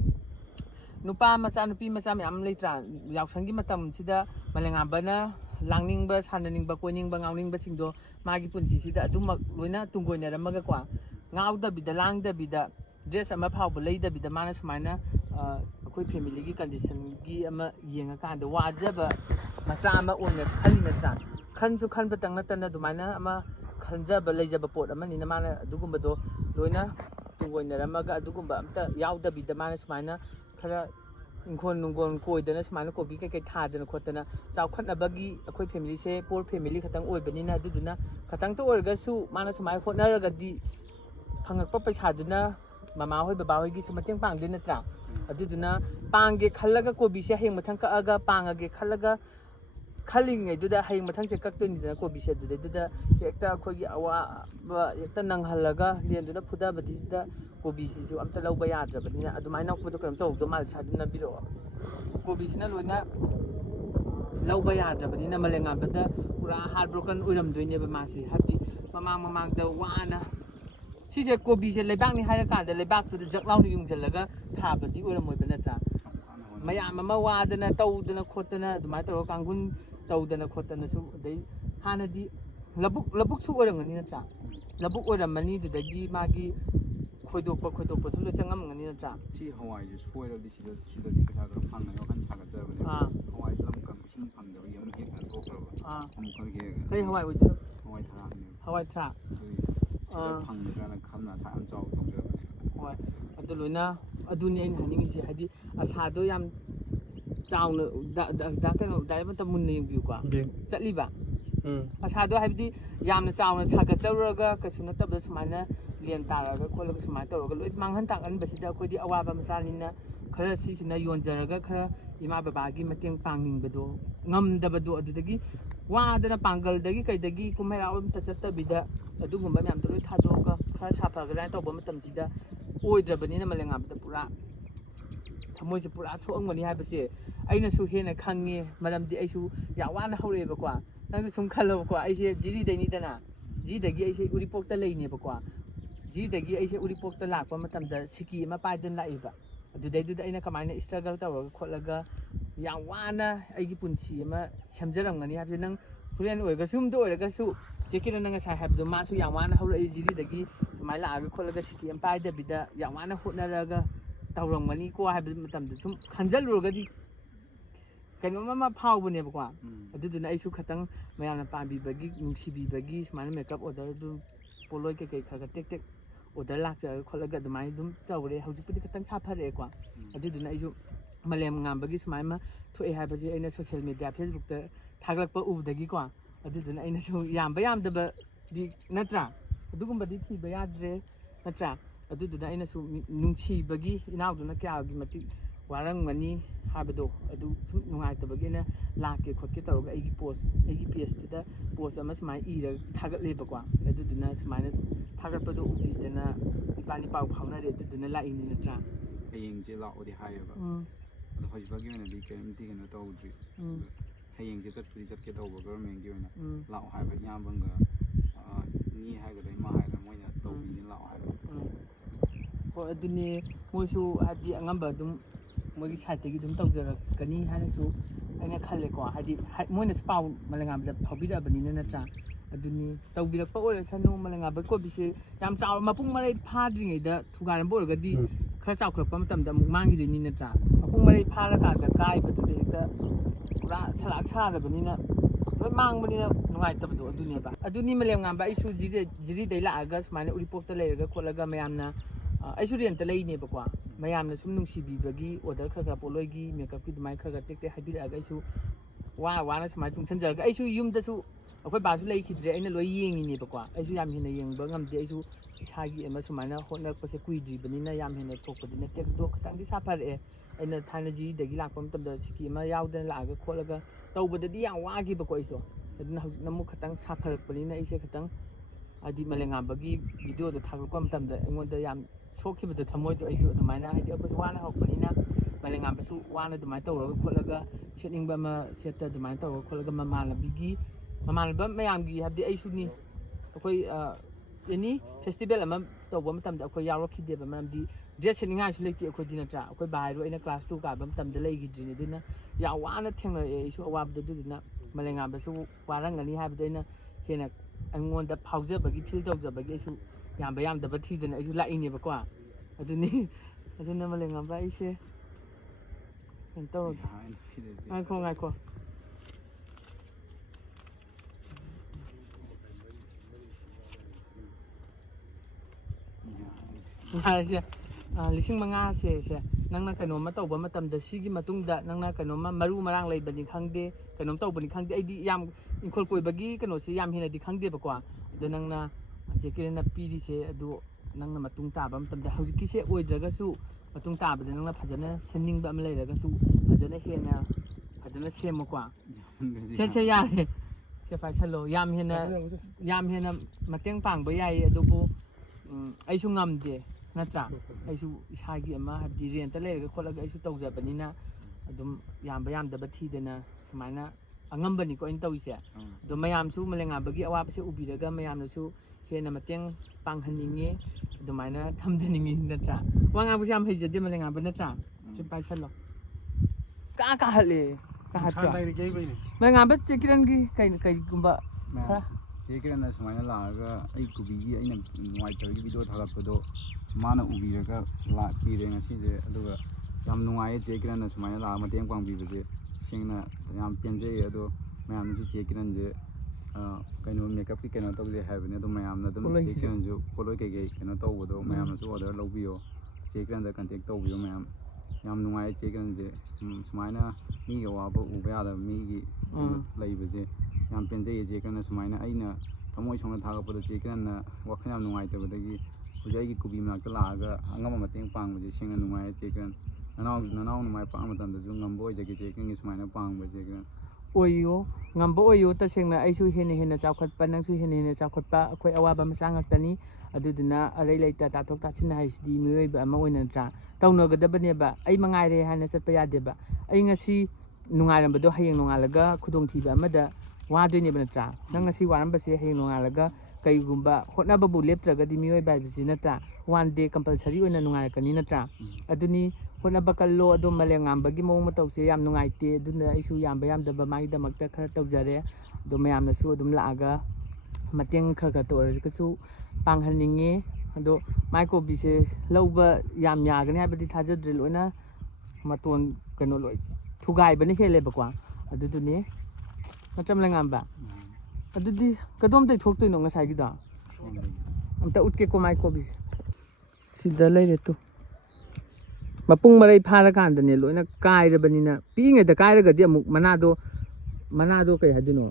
ꯅꯨꯄꯥ ꯃꯆꯥ ꯅꯨꯄꯤ ꯃꯆꯥ ꯃꯌꯥꯝ ꯂꯩꯇ꯭ꯔꯥ ꯌꯥꯎꯁꯪꯒꯤ ꯃꯇꯝꯁꯤꯗ ꯃꯂꯦꯝꯉꯥꯟꯕꯅ ꯂꯥꯡꯅꯤꯡꯕ ꯁꯥꯟꯅꯅꯤꯡꯕ ꯀꯣꯏꯅꯤꯡꯕ ꯉꯥꯎꯅꯤꯡꯕꯁꯤꯡꯗꯣ ꯃꯥꯒꯤ ꯄꯨꯟꯁꯤꯁꯤꯗ ꯑꯗꯨꯃꯛ ꯂꯣꯏꯅ ꯇꯨꯡꯒꯣꯏꯅꯔꯝꯃꯒꯀꯣ ꯉꯥꯎꯗꯕꯤꯗ ꯂꯥꯡꯗꯕꯤꯗ ꯗ꯭ꯔꯦꯁ ꯑꯃ ꯐꯥꯎꯕ ꯂꯩꯗꯕꯤꯗ ꯃꯥꯅ ꯁꯨꯃꯥꯏꯅ ꯑꯩꯈꯣꯏ ꯐꯦꯃꯤꯂꯤꯒꯤ ꯀꯟꯗꯤꯁꯟꯒꯤ ꯑꯃ ꯌꯦꯡꯉꯀꯥꯟꯗ ꯋꯥꯖꯕ ꯃꯆꯥ ꯑꯃ ꯑꯣꯏꯅ ꯈꯜꯂꯤ ꯅꯠꯇ꯭ꯔꯥ? ꯈꯟꯕꯇꯪ ꯅꯠꯇꯅ ꯑꯗꯨꯃꯥꯏꯅ ꯑꯃ ꯈꯟꯖꯕ ꯂꯩꯖꯕ ꯄꯣꯠ ꯑꯃꯅꯤꯅ ꯃꯥꯅ ꯑꯗꯨꯒꯨꯝꯕꯗꯣ ꯂꯣꯏꯅ ꯇꯨꯡꯒꯣꯏꯅꯔꯝꯃꯒ ꯑꯗꯨꯒꯨꯝꯕ ꯑꯝꯇ ꯌꯥꯎꯗꯕꯤꯗ ꯃꯥꯅ ꯁꯨꯃꯥꯏꯅ ꯈꯔ ꯏꯪꯈꯣꯜ ꯅꯨꯡꯒꯣꯜ ꯀꯣꯏꯗꯅ ꯁꯨꯃꯥꯏꯅ ꯀꯣꯕꯤ ꯀꯩꯀꯩ ꯊꯥꯗꯅ ꯈꯣꯠꯇꯅ ꯆꯥꯎꯈꯠꯅꯕꯒꯤ ꯑꯩꯈꯣꯏ ꯐꯦꯃꯤꯂꯤꯁꯦ ꯄꯣꯔ ꯐꯦꯃꯤꯂꯤ ꯈꯛꯇꯪ ꯑꯣꯏꯕꯅꯤ나 ꯑꯗꯨꯗꯨꯅ ꯈꯇꯪꯇ ꯑꯣꯏꯔꯒꯁꯨ ꯃꯥꯅ ꯁꯨꯃꯥꯏꯅ ꯍꯣꯠꯅꯔꯒꯗꯤ ꯐꯪꯉꯛꯄ ꯄꯩꯁꯥꯗꯨꯅ ꯃꯃꯥ ꯍꯣꯏ ꯕꯕꯥ ꯍꯣꯏꯒꯤꯁꯨ ꯃꯇꯦꯡ ꯄꯥꯡꯗꯣꯏ ꯅꯠꯇ꯭ꯔꯥ? ꯑꯗꯨꯗꯨꯅ ꯄꯥꯡꯒꯦ ꯈꯜꯂꯒ ꯀꯣꯕꯤꯁꯦ ꯍꯌꯦꯡ ꯃꯊꯪ ꯀꯛꯑꯒ ꯄꯥꯡꯉꯒꯦ ꯈꯜꯂꯒ ꯈꯜꯂꯤꯉꯩꯗꯨꯗ ꯍꯌꯦꯡ ꯃꯊꯪꯁꯦ ꯀꯛꯇꯣꯏꯅꯤꯗꯅ ꯀꯣꯕꯤꯁꯦ. ꯑꯗꯨꯗꯩꯗꯨꯗ ꯍꯦꯛꯇ ꯑꯩꯈꯣꯏꯒꯤ ꯑꯋꯥꯕ ꯍꯦꯛꯇ ꯅꯪꯍꯜꯂꯒ ꯂꯦꯟꯗꯨꯅ ꯐꯨꯗꯕꯗꯨꯗ ꯀꯣꯕꯤꯁꯤꯁꯨ ꯑꯝꯇ ꯂꯧꯕ ꯌꯥꯗ꯭ꯔꯕꯅꯤꯅ ꯑꯗꯨꯃꯥꯏꯅ ꯅꯛꯄꯗꯣ ꯀꯩꯅꯣ ꯇꯧꯗꯧ ꯃꯥꯜꯂꯦ. ꯁꯥꯗꯨꯅꯕꯤꯔꯛꯑꯣ. ꯀꯣꯕꯤꯁꯤꯅ ꯂꯣꯏꯅ ꯂꯧꯕ ꯌꯥꯗ꯭ꯔꯕꯅꯤꯅ ꯃꯂꯦꯝꯉꯥꯟꯕꯗ ꯄꯨꯔꯥ ꯍꯥꯔꯠ ꯕ꯭रोꯀꯟ ꯑꯣꯏꯔꯝꯗꯣꯏꯅꯦꯕ ꯃꯥꯁꯤ. ꯍꯥꯏꯕꯗꯤ ꯃꯃꯥꯡꯗ ꯋꯥꯅ ꯁꯤꯁꯦ ꯀꯣꯕꯤꯁꯦ ꯂꯩꯕꯥꯛꯅꯤ ꯍꯥꯏꯔꯀꯥꯟꯗ ꯂꯩꯕꯥꯛꯇꯨꯗ ꯖꯛ ꯂꯥꯎꯅ ꯌꯨꯡꯁꯤꯜꯂꯒ ꯊꯥꯕꯗꯤ ꯑꯣꯏꯔꯝꯃꯣꯏꯕ ꯅꯠꯇ꯭ꯔꯥ? ꯃꯌꯥꯝ ꯑꯃ ꯋꯥꯗꯅ ꯇꯧꯗꯅ ꯈꯣꯠꯇꯅ ꯑꯗꯨꯃꯥꯏꯅ ꯇꯧꯔꯒ ꯀꯥꯡꯒꯨꯟ ꯇꯧꯗꯅ ꯈꯣꯠꯇꯅꯁꯨ ꯑꯗꯩ ꯍꯥꯟꯅꯗꯤ ꯂꯧꯕꯨꯛꯁꯨ ꯑꯣꯏꯔꯝꯒꯅꯤ ꯅꯠꯇ꯭ꯔꯥ? ꯂꯧꯕꯨꯛ ꯑꯣꯏꯔꯝꯃꯅꯤ. ꯑꯗꯨꯗꯒꯤ ꯃꯥꯒꯤ ꯈꯣꯏꯗꯣꯛꯄꯁꯨ ꯂꯣꯏ ꯆꯪꯉꯝꯒꯅꯤ ꯅꯠꯇ꯭ꯔꯥ? ꯁꯤ ꯍꯋꯥꯏꯁꯦ ꯁꯣꯏꯔꯗꯤ ꯁꯤꯗꯗꯤ ꯄꯩꯁా ꯈꯔ ꯐꯪꯉꯅꯤ ꯋꯥꯈꯜ ꯁꯥꯒꯠꯆꯕꯅꯦꯕ. ꯍꯋꯥꯏꯁꯦ ꯑꯃꯨꯛꯀ ꯏꯁꯤꯡ ꯐꯪꯗꯕꯒꯤ ꯑꯃꯨꯛ ꯍꯦꯛ ꯊꯣꯛꯈ꯭ꯔꯕ. ꯑꯃꯨꯛꯈꯛ ꯍꯦꯛꯑꯒ. ꯀꯩ ꯍꯋꯥꯏ ꯑꯣꯏꯗꯣꯏꯅꯣ? ꯍꯋꯥꯏ ꯊꯔꯥꯛꯅꯦꯕ. ꯍꯋꯥꯏ ꯊꯔꯥꯛ. ꯑꯗꯨꯒꯤ ꯁꯤꯗ ꯐꯪꯒꯗ꯭ꯔꯥꯅ ꯈꯟꯅ ꯑꯁꯥ ꯌꯥꯝ ꯆꯥꯎꯅ ꯇꯧꯖꯕꯅꯦꯕ. ꯍꯣꯏ ꯑꯗꯨ ꯂꯣꯏꯅ ꯑꯗꯨꯅꯤ ꯑꯩꯅ ꯍꯥꯏꯅꯤꯡꯉꯤꯁꯦ. ꯍꯥꯏꯗꯤ ꯑꯁꯥꯗꯣ ꯌꯥꯝ ꯆꯥꯎꯅ ꯀꯩꯅꯣ ꯗꯥꯏꯔꯦꯛ ꯃꯇꯝ ꯃꯨꯟꯅ ꯌꯦꯡꯕꯤꯌꯨꯀꯣ. ꯆꯠꯂꯤꯕ ꯑꯁꯥꯗꯣ ꯍꯥꯏꯕꯗꯤ ꯌꯥꯝꯅ ꯆꯥꯎꯅ ꯁꯥꯒꯠꯆꯔꯨꯔꯒ ꯀꯩꯁꯨ ꯅꯠꯇꯕꯗ ꯁꯨꯃꯥꯏꯅ ꯂꯦꯟ ꯇꯥꯔꯒ ꯈꯣꯠꯂꯒ ꯁꯨꯃꯥꯏꯅ ꯇꯧꯔꯒ ꯂꯣꯏ ꯃꯥꯡꯍꯟ ꯇꯥꯛꯍꯟꯕꯁꯤꯗ ꯑꯩꯈꯣꯏꯗꯤ ꯑꯋꯥꯕ ꯃꯆꯥꯅꯤꯅ ꯈꯔ ꯁꯤꯁꯤꯅ ꯌꯣꯟꯖꯔꯒꯈꯔ ꯏꯃꯥ ꯕꯕꯥꯒꯤ ꯃꯇꯦꯡ ꯄꯥꯡꯅꯤꯡꯕꯗꯣ ꯉꯝꯗꯕꯗꯣ ꯑꯗꯨꯗꯒꯤ ꯋꯥꯗꯅ ꯄꯥꯡꯒꯜꯗꯒꯤ ꯀꯩꯗꯒꯤ ꯀꯨꯝꯍꯩ ꯍꯔꯥꯎ ꯑꯝꯇ ꯆꯠꯇꯕꯤꯗ ꯑꯗꯨꯒꯨꯝꯕ ꯃꯌꯥꯝꯗꯣ ꯂꯣꯏ ꯊꯥꯗꯣꯛꯑꯒ khara saphagran tawba matamsida oidrabanina malengabda pura thamoise pura soangmani haibase aina su hena khange maramdi aisu ya wana hawreba kwa nang sum khalo kwa aise jiri daini dana ji dagi aise uripok ta leine ba kwa ji dagi aise uripok ta lakwa matamda siki ma paidan laiba adudai aina kamaina struggle tawga kholaga ya wana aigi punsi ama samjarangani habse nang hulen oiga sumdo oiga su sekira nang sa habdo masu ya wana hawra jiri dagi mai laaga kholaga siki am paida bida ya wana hotnaraga tawrangmani ko habdo matamda sum khanjalurgadi kainoma phawbune ba kwa aduduna aisu khatang mayamna pambibagi nungsibibagi sumana makeup order du poloi ke khaga tek tek order lakja kholaga dumai dum tawre hojipudi khatang saphare kwa aduduna aisu malem ngambagi sumaima thoe habaji aina social media facebook ta thaglakpa ubdagi kwa aduduna aina su yamba yamdaba di natra adugumba di thiba yadre natra aduduna aina su nungsibagi inauduna kyagi mati warangmani habado adu sum nungaitabagi na lakke khotke tawga aigi post aigi page da post ama smai ira thagatleba kwa aduduna smaina thagatpado ubidana ipani pau phauna re aduduna laini natra hayeng je laodi hayaba ꯑꯗꯣ ꯍꯧꯖꯤꯛꯐꯥꯎꯒꯤ ꯑꯣꯏꯅꯗꯤ ꯀꯔꯤꯝꯇ ꯀꯩꯅꯣ ꯇꯧꯗ꯭ꯔꯤ ꯍꯌꯦꯡꯁꯦ ꯆꯠꯄꯨꯗꯤ ꯆꯠꯀꯦ ꯇꯧꯕ ꯒꯚꯔꯟꯃꯦꯟꯒꯤ ꯑꯣꯏꯅ ꯂꯥꯛꯑꯣ ꯍꯥꯏꯕ ꯏꯌꯥꯝꯕꯒ ꯃꯤ ꯍꯥꯏꯒꯗ꯭ꯔꯥ ꯏꯃꯥ ꯍꯥꯏꯒꯗ꯭ꯔꯥ ꯃꯣꯏꯅ ꯇꯧꯕꯤꯅꯤ ꯂꯥꯛꯑꯣ ꯍꯥꯏꯕ ꯍꯣꯏ ꯑꯗꯨꯅꯤ ꯃꯣꯏꯁꯨ ꯍꯥꯏꯗꯤ ꯑꯉꯝꯕ ꯑꯗꯨꯝ ꯃꯣꯏꯒꯤ ꯁꯥꯏꯠꯇꯒꯤ ꯑꯗꯨꯝ ꯇꯧꯖꯔꯛꯀꯅꯤ ꯍꯥꯏꯅꯁꯨ ꯑꯩꯅ ꯈꯜꯂꯦꯀꯣ ꯍꯥꯏꯗꯤ ꯃꯣꯏꯅꯁꯨ ꯄꯥꯎ ꯃꯂꯦꯝꯉꯥꯟꯕꯗ ꯐꯥꯎꯕꯤꯔꯛꯑꯕꯅꯤꯅ ꯅꯠꯇ꯭ꯔꯥ ꯑꯗꯨꯅꯤ ꯇꯧꯕꯤꯔꯛꯄ ꯑꯣꯏꯔꯁꯅꯨ ꯃꯂꯦꯝꯉꯥꯟꯕ ꯀꯣꯕꯤꯁꯦ ꯌꯥꯝ ꯆꯥꯎꯔ ꯃꯄꯨꯡ ꯃꯔꯩ ꯐꯥꯗ꯭ꯔꯤꯉꯩꯗ ꯊꯨꯒꯥꯏꯔꯝꯕ ꯑꯣꯏꯔꯒꯗꯤ ꯈꯔ ꯆꯥꯎꯈꯠꯂꯛꯄ ꯃꯇꯝꯗ ꯑꯃꯨꯛ ꯃꯥꯡꯈꯤꯗꯣꯏꯅꯤ ꯅꯠꯇ꯭ꯔꯥ ꯃꯄꯨꯡ ꯃꯔꯩ ꯐꯥꯔꯀꯥꯟꯗ ꯀꯥꯏꯕꯗꯨꯗ ꯍꯦꯛꯇ ꯄꯨꯔꯥ ꯁꯂꯥꯛ ꯁꯥꯔꯕꯅꯤꯅ ꯂꯣꯏ ꯃꯥꯡꯕꯅꯤꯅ ꯅꯨꯡꯉꯥꯏꯇꯕꯗꯣ ꯑꯗꯨꯅꯦꯕ ꯑꯗꯨꯅꯤ ꯃꯂꯦꯝꯉꯥꯟꯕ ꯑꯩꯁꯨ ꯖꯤꯔꯤꯗꯩ ꯂꯥꯛꯑꯒ ꯁꯨꯃꯥꯏꯅ ꯎꯔꯤꯄꯣꯛꯇ ꯂꯩꯔꯒ ꯈꯣꯠꯂꯒ ꯃꯌꯥꯝꯅ ꯑꯩꯁꯨ ꯔꯦꯟꯇ ꯂꯩꯅꯦꯕꯀꯣ ꯃꯌꯥꯝꯅ ꯁꯨꯝ ꯅꯨꯡꯁꯤꯕꯤꯕꯒꯤ ꯑꯣꯔꯗꯔ ꯈꯔ ꯄꯣꯠꯂꯣꯏꯒꯤ ꯃꯦꯀꯞꯀꯤ ꯑꯗꯨꯃꯥꯏꯅ ꯈꯔ ꯇꯦꯛ ꯇꯦꯛ ꯍꯥꯏꯕꯤꯔꯛꯑꯒ ꯑꯩꯁꯨ ꯋꯥꯅ ꯁꯨꯃꯥꯏꯅ ꯇꯨꯡꯁꯟꯖꯔꯒ ꯑꯩꯁꯨ ꯌꯨꯝꯗꯁꯨ ꯑꯩꯈꯣꯏ ꯕꯥꯁꯨ ꯂꯩꯈꯤꯗ꯭ꯔꯦ ꯑꯩꯅ ꯂꯣꯏ ꯌꯦꯡꯉꯤꯅꯦꯕꯀꯣ ꯑꯩꯁꯨ ꯌꯥꯝ ꯍꯦꯟꯅ ꯌꯦꯡꯕ ꯉꯝꯗꯦ ꯑꯩꯁꯨ ꯏꯁꯥꯒꯤ ꯑꯃ ꯁꯨꯃꯥꯏꯅ ꯍꯣꯠꯅꯔꯛꯄꯁꯦ ꯀꯨꯏꯗ꯭ꯔꯤꯕꯅꯤನ ꯌꯥꯝ ꯍꯦꯟꯅ ꯊꯣꯛꯄꯗꯤ ꯅꯠꯇꯦ ꯑꯗꯣ ꯈꯤꯇꯪꯗꯤ ꯁꯥꯐꯔꯛꯑꯦ ꯑꯩꯅ ꯊꯥꯏꯅ ꯖꯤꯔꯤꯗꯒꯤ ꯂꯥꯛꯄ ꯃꯇꯝꯗ ꯁꯤꯀꯤ ꯑꯃ ꯌꯥꯎꯗꯅ ꯂꯥꯛꯑꯒ ꯈꯣꯠꯂꯒ ꯇꯧꯕꯗꯗꯤ ꯌꯥꯝ ꯋꯥꯈꯤꯕꯀꯣ ꯑꯩꯁꯨ ꯑꯗꯨꯅ ꯍꯧꯖꯤꯛꯅ ꯑꯃꯨꯛ ꯈꯤꯇꯪ ꯁꯥꯐꯔꯛꯄꯅꯤꯅ ꯑꯩꯁꯦ ꯈꯤꯇꯪ ꯍꯥꯏꯗꯤ ꯃꯂꯦꯝꯉꯥꯟꯕꯒꯤ ꯚꯤꯗꯤꯑꯣꯗꯣ ꯊꯥꯒꯠꯂꯛꯄ ꯃꯇꯝꯗ ꯑꯩꯉꯣꯟꯗ ꯌꯥꯝ ꯁꯣꯛꯈꯤꯕꯗꯣ ꯊꯃꯣꯏꯗꯣ ꯑꯩꯁꯨ ꯑꯗꯨꯃꯥꯏꯅ ꯍꯥꯏꯗꯤ ꯑꯩꯈꯣꯏꯁꯨ ꯋꯥꯅ ꯍꯧꯔꯛꯄꯅꯤꯅ ꯃꯂꯦꯝꯉꯥꯟꯕꯁꯨ ꯋꯥꯅ ꯑꯗꯨꯃꯥꯏꯅ ꯇꯧꯔꯒ ꯈꯣꯠꯂꯒ ꯁꯦꯠꯅꯤꯡꯕ ꯑꯃ ꯁꯦꯠꯇ ꯑꯗꯨꯃꯥꯏꯅ ꯇꯧꯔꯒ ꯈꯣꯠꯂꯒ ꯃꯃꯥꯟꯅꯕ ꯃꯌꯥꯝꯒꯤ ꯍꯥꯏꯕꯗꯤ ꯑꯩꯁꯨꯅꯤ ꯑꯩꯈꯣꯏ ꯑꯦꯅꯤ ꯐꯦꯁꯇꯤꯚꯦꯜ ꯑꯃ ꯇꯧꯕ ꯃꯇꯝꯗ ꯑꯩꯈꯣꯏ ꯌꯥꯎꯔꯛꯈꯤꯗꯦꯕ ꯃꯔꯝꯗꯤ ꯗ꯭ꯔꯦꯁ ꯁꯦꯠꯅꯤꯡꯉꯥꯏꯁꯨ ꯂꯩꯇꯦ ꯑꯩꯈꯣꯏꯗꯤ ꯅꯠꯇ꯭ꯔꯥ ꯑꯩꯈꯣꯏ ꯕꯥꯏꯔꯣ ꯑꯩꯅ ꯀ꯭ꯂꯥꯁ 2 ꯀꯥꯕ ꯃꯇꯝꯗ ꯂꯩꯈꯤꯗ꯭ꯔꯤꯅꯤ ꯑꯗꯨꯅ ꯌꯥꯝ ꯋꯥꯅ ꯊꯦꯡꯅꯔꯛꯑꯦ ꯑꯩꯁꯨ ꯑꯋꯥꯕꯗꯣ ꯑꯗꯨꯗꯨꯅ ꯃꯂꯦꯝꯉꯥꯟꯕꯁꯨ ꯋꯥꯔꯝꯒꯅꯤ ꯍꯥꯏꯕꯗꯣ ꯑꯩꯅ ꯍꯦꯟꯅ ꯑꯩꯉꯣꯟꯗ ꯐꯥꯎꯖꯕꯒꯤ ꯐꯤꯜ ꯇꯧꯖꯕꯒꯤ ꯑꯩꯁꯨ ꯌꯥꯝꯕ ꯌꯥꯝꯗꯕ ꯊꯤꯗꯅ ꯑꯩꯁꯨ ꯂꯥꯛꯏꯅꯦꯕꯀꯣ ꯑꯗꯨꯅ ꯃꯂꯦꯝꯉꯥꯟꯕ ꯑꯩꯁꯦ ꯀꯩꯅꯣ ꯇꯧꯔꯒꯦ ꯉꯥꯏꯈꯣ ꯉꯥꯏꯔꯁꯦ 5,000 ꯅꯪꯅ ꯀꯩꯅꯣꯝꯃ ꯇꯧꯕ ꯃꯇꯝꯗ ꯁꯤꯒꯤ ꯃꯇꯨꯡꯗ ꯅꯪꯅ ꯀꯩꯅꯣꯝꯃ ꯃꯔꯨ ꯃꯔꯥꯡ ꯂꯩꯕꯅꯤ ꯈꯪꯗꯦ ꯀꯩꯅꯣꯝ ꯇꯧꯕꯅꯤ ꯈꯪꯗꯦ ꯑꯩꯗꯤ ꯌꯥꯝ ꯏꯪꯈꯣꯜ ꯀꯣꯏꯕꯒꯤ ꯀꯩꯅꯣꯁꯦ ꯌꯥꯝ ꯍꯦꯟꯅꯗꯤ ꯈꯪꯗꯦꯕꯀꯣ ꯑꯗꯣ ꯅꯪꯅ ꯆꯦꯀꯤꯔꯟꯅ ꯄꯤꯔꯤꯁꯦ ꯑꯗꯨ ꯅꯪꯅ ꯃꯇꯨꯡ ꯇꯥꯕ ꯃꯇꯝꯗ ꯍꯧꯖꯤꯛꯀꯤꯁꯦ ꯑꯣꯏꯗ꯭ꯔꯒꯁꯨ ꯃꯇꯨꯡ ꯇꯥꯕꯗ ꯅꯪꯅ ꯐꯖꯅ ꯁꯦꯝꯅꯤꯡꯕ ꯑꯃ ꯂꯩꯔꯒꯁꯨ ꯐꯖꯅ ꯁꯦꯝꯃꯨꯀꯣ ꯁꯦ ꯌꯥꯔꯦ ꯁꯦ ꯄꯥꯏꯁꯜꯂꯣ ꯌꯥꯝ ꯍꯦꯟꯅ ꯃꯇꯦꯡ ꯄꯥꯡꯕ ꯌꯥꯏ ꯑꯗꯨꯕꯨ ꯑꯩꯁꯨ ꯉꯝꯗꯦ ꯅꯠꯇ꯭ꯔꯥ ꯑꯩꯁꯨ ꯏꯁꯥꯒꯤ ꯑꯃ ꯍꯥꯏꯕꯗꯤ ꯔꯦꯟꯇ ꯂꯩꯔꯒ ꯈꯣꯠꯂꯒ ꯑꯩꯁꯨ ꯇꯧꯖꯕꯅꯤꯅ ꯑꯗꯨꯝ ꯌꯥꯝꯕ ꯌꯥꯝꯗꯕ ꯊꯤꯗꯅ ꯁꯨꯃꯥꯏꯅ ꯑꯉꯝꯕꯅꯤꯀꯣ ꯑꯩꯅ ꯇꯧꯔꯤꯁꯦ ꯑꯗꯣ ꯃꯌꯥꯝꯁꯨ ꯃꯂꯦꯝꯉꯥꯟꯕꯒꯤ ꯑꯋꯥꯕꯁꯦ ꯎꯕꯤꯔꯒ ꯃꯌꯥꯝꯅꯁꯨ ꯍꯦꯟꯅ ꯃꯇꯦꯡ ꯄꯥꯡꯍꯟꯅꯤꯡꯉꯦ ꯑꯗꯨꯃꯥꯏꯅ ꯊꯝꯖꯅꯤꯡꯉꯤ ꯅꯠꯇ꯭ꯔꯥ ꯋꯥ ꯉꯥꯡꯕꯁꯨ ꯌꯥꯝ ꯍꯩꯖꯗꯦ ꯃꯂꯦꯝꯉꯥꯟꯕ ꯅꯠꯇ꯭ꯔꯥ ꯁꯨꯝ ꯄꯥꯏꯁꯜꯂꯣ ꯀꯥꯍꯠꯂꯦ ꯃꯂꯦꯝꯉꯥꯟꯕ ꯆꯦꯀꯤꯔꯟꯒꯤ ꯀꯩꯒꯨꯝꯕ ꯈꯔ ꯆꯦꯀꯤꯔꯟꯅ ꯁꯨꯃꯥꯏꯅ ꯂꯥꯛꯑꯒ ꯑꯩ ꯀꯨꯕꯤꯒꯤ ꯑꯩꯅ ꯅꯨꯡꯉꯥꯏꯇꯕꯒꯤ ꯚꯤꯗꯤꯑꯣ ꯊꯥꯒꯠꯄꯗꯣ ꯃꯥꯅ ꯎꯕꯤꯔꯒ ꯂꯥꯛꯄꯤꯔꯦ ꯉꯁꯤꯁꯦ ꯑꯗꯨꯒ ꯌꯥꯝ ꯅꯨꯡꯉꯥꯏꯌꯦ ꯆꯦꯀꯤꯔꯟꯅ ꯁꯨꯃꯥꯏꯅ ꯂꯥꯛꯑꯒ ꯃꯇꯦꯡ ꯄꯥꯡꯕꯤꯕꯁꯦ ꯁꯦꯡꯅ ꯌꯥꯝ ꯄꯦꯟꯖꯩ ꯑꯗꯣ ꯃꯌꯥꯝꯅꯁꯨ ꯆꯦꯀꯤꯔꯟꯁꯦ ꯀꯩꯅꯣ ꯃꯦꯀꯞꯀꯤ ꯀꯩꯅꯣ ꯇꯧꯖꯩ ꯍꯥꯏꯕꯅꯤ ꯑꯗꯣ ꯃꯌꯥꯝꯅ ꯑꯗꯨꯝ ꯆꯦꯀꯤꯔꯟꯁꯨ ꯄꯣꯠꯂꯣꯏ ꯀꯩꯀꯩ ꯀꯩꯅꯣ ꯇꯧꯕꯗꯣ ꯃꯌꯥꯝꯅꯁꯨ ꯑꯣꯔꯗꯔ ꯂꯧꯕꯤꯌꯣ ꯆꯦꯀꯤꯔꯟꯗ ꯀꯟꯇꯦꯛ ꯇꯧꯕꯤꯌꯣ ꯃꯌꯥꯝ ꯌꯥꯝ ꯅꯨꯡꯉꯥꯏ ꯆꯦꯀꯤꯔꯟꯁꯦ ꯁꯨꯃꯥꯏꯅ ꯃꯤꯒꯤ ꯑꯋꯥꯕ ꯎꯕ ꯌꯥꯗꯕ ꯃꯤꯒꯤ ꯂꯩꯕꯁꯦ ꯌꯥꯝ ꯄꯦꯟꯖꯩꯌꯦ ꯆꯦꯀꯤꯔꯟꯅ ꯁꯨꯃꯥꯏꯅ ꯑꯩꯅ ꯊꯃꯣꯏ ꯁꯣꯛꯅ ꯊꯥꯒꯠꯄꯗ ꯆꯦꯀꯤꯔꯟꯅ ꯋꯥꯈꯜ ꯌꯥꯝ ꯅꯨꯡꯉꯥꯏꯇꯕꯗꯒꯤ ꯍꯧꯖꯤꯛ ꯑꯩꯒꯤ ꯀꯨꯕꯤ ꯃꯅꯥꯛꯇ ꯂꯥꯛꯑꯒ ꯑꯉꯝꯕ ꯃꯇꯦꯡ ꯄꯥꯡꯕꯁꯦ ꯁꯦꯡꯅ ꯅꯨꯡꯉꯥꯏꯌꯦ ꯆꯦꯀꯤꯔꯟ ꯅꯅꯥꯎꯅ ꯃꯥꯏ ꯄꯥꯛꯄ ꯃꯇꯝꯗꯁꯨ ꯉꯝꯕ ꯑꯣꯏꯖꯒꯦ ꯆꯦꯀꯤꯔꯟꯒꯤ ꯁꯨꯃꯥꯏꯅ ꯄꯥꯡꯕ ꯆꯦꯀꯤꯔꯟ ꯑꯣꯏꯌꯣ ꯉꯝꯕ ꯑꯣꯏꯌꯣ ꯇꯁꯦꯡꯅ ꯑꯩꯁꯨ ꯍꯦꯟꯅ ꯆꯥꯎꯈꯠꯄ ꯅꯪꯁꯨ ꯍꯦꯟꯅ ꯆꯥꯎꯈꯠꯄ ꯑꯩꯈꯣই ꯑꯋꯥꯕ ꯃꯆꯥ ꯉꯥꯛꯇꯅꯤ ꯑꯗꯨꯗꯨꯅ ꯑꯔꯩ ꯂꯩꯇ ꯇꯥꯊꯣꯛ ꯇꯥꯁꯤꯟ ꯍꯥꯏꯁꯤꯗꯤ ꯃꯤꯑꯣꯏꯕ ꯑꯃ ꯑꯣꯏꯅ ꯅꯠꯇ꯭ꯔꯥ ꯇꯧꯅꯒꯗꯕꯅꯦꯕ ꯑꯩ ꯃꯉꯥꯏꯔꯦ ꯍꯥꯏꯅ ꯆꯠꯄ ꯌꯥꯗꯦꯕ ꯑꯩ ꯉꯁꯤ ꯅꯨꯡꯉꯥꯏꯔꯝꯕꯗꯣ ꯍꯌꯦꯡ ꯅꯣꯡꯉꯥꯜꯂꯒ ꯈꯨꯗꯣꯡꯊꯤꯕ ꯑꯃꯗ ꯋꯥꯗꯣꯏꯅꯦꯕ ꯅꯠꯇ꯭ꯔꯥ ꯅꯪ ꯉꯁꯤ ꯋꯥꯔꯝꯕꯁꯦ ꯍꯌꯦꯡ ꯅꯣꯡꯉꯥꯜꯂꯒ ꯀꯩꯒꯨꯝꯕ ꯍꯣꯠꯅꯕꯕꯨ ꯂꯦꯞꯇ꯭ꯔꯒꯗꯤ ꯃꯤꯑꯣꯏꯕ ꯍꯥꯏꯕꯁꯤ ꯅꯠꯇ꯭ꯔꯥ ꯋꯥꯟ ꯗꯦ ꯀꯝꯄꯜꯁꯔꯤ ꯑꯣꯏꯅ ꯅꯨꯡꯉꯥꯏꯔꯛꯀꯅꯤ ꯅꯠꯇ꯭ꯔꯥ ꯑꯗꯨꯅꯤ ꯍꯣꯠꯅꯕ ꯀꯜꯂꯣ ꯑꯗꯣ ꯃꯂꯦꯝꯉꯥꯟꯕꯒꯤ ꯃꯑꯣꯡ ꯃꯇꯧꯁꯦ ꯌꯥꯝ ꯅꯨꯡꯉꯥꯏꯇꯦ ꯑꯗꯨꯅ ꯑꯩꯁꯨ ꯌꯥꯝꯕ ꯌꯥꯝꯗꯕ ꯃꯥꯒꯤꯗꯃꯛꯇ ꯈꯔ ꯇꯧꯖꯔꯦ ꯑꯗꯣ ꯃꯌꯥꯝꯅꯁꯨ ꯑꯗꯨꯝ ꯂꯥꯛꯑꯒ ꯃꯇꯦꯡ ꯈꯔ ꯇꯧꯔꯒꯁꯨ ꯄꯥꯡꯍꯟꯅꯤꯡꯉꯦ ꯑꯗꯣ ꯃꯥꯏ ꯀꯣꯕꯤꯁꯦ ꯂꯧꯕ ꯌꯥꯝ ꯌꯥꯒꯅꯤ ꯍꯥꯏꯕꯗꯤ ꯊꯥꯖꯗ꯭ꯔꯦ ꯂꯣꯏꯅ ꯃꯇꯣꯟ ꯀꯩꯅꯣ ꯂꯣꯏ ꯊꯨꯒꯥꯏꯕꯅ ꯍꯦꯜꯂꯦꯕꯀꯣ ꯑꯗꯨꯗꯨꯅꯦ ꯅꯠꯇ꯭ꯔ ꯃꯂꯦꯝꯉꯥꯟꯕ ꯑꯗꯨꯗꯤ ꯀꯗꯣꯝꯗꯩ ꯊꯣꯛꯇꯣꯏꯅꯣ ꯉꯁꯥꯏꯒꯤꯗꯣ ꯑꯝꯇ ꯎꯠꯀꯦꯀꯣ ꯃꯥꯏ ꯀꯣꯕꯤꯁꯦ ꯁꯤꯗ ꯂꯩꯔꯦ ꯇꯨ ꯃꯄꯨꯡ ꯃꯔꯩ ꯐꯥꯔꯀꯥꯟꯗꯅꯦ ꯂꯣꯏꯅ ꯀꯥꯏꯔꯕꯅꯤꯅ ꯄꯤꯛꯏꯉꯩꯗ ꯀꯥꯏꯔꯒꯗꯤ ꯑꯃꯨꯛ ꯃꯅꯥꯗꯣ ꯀꯩ ꯍꯥꯏꯗꯣꯏꯅೋ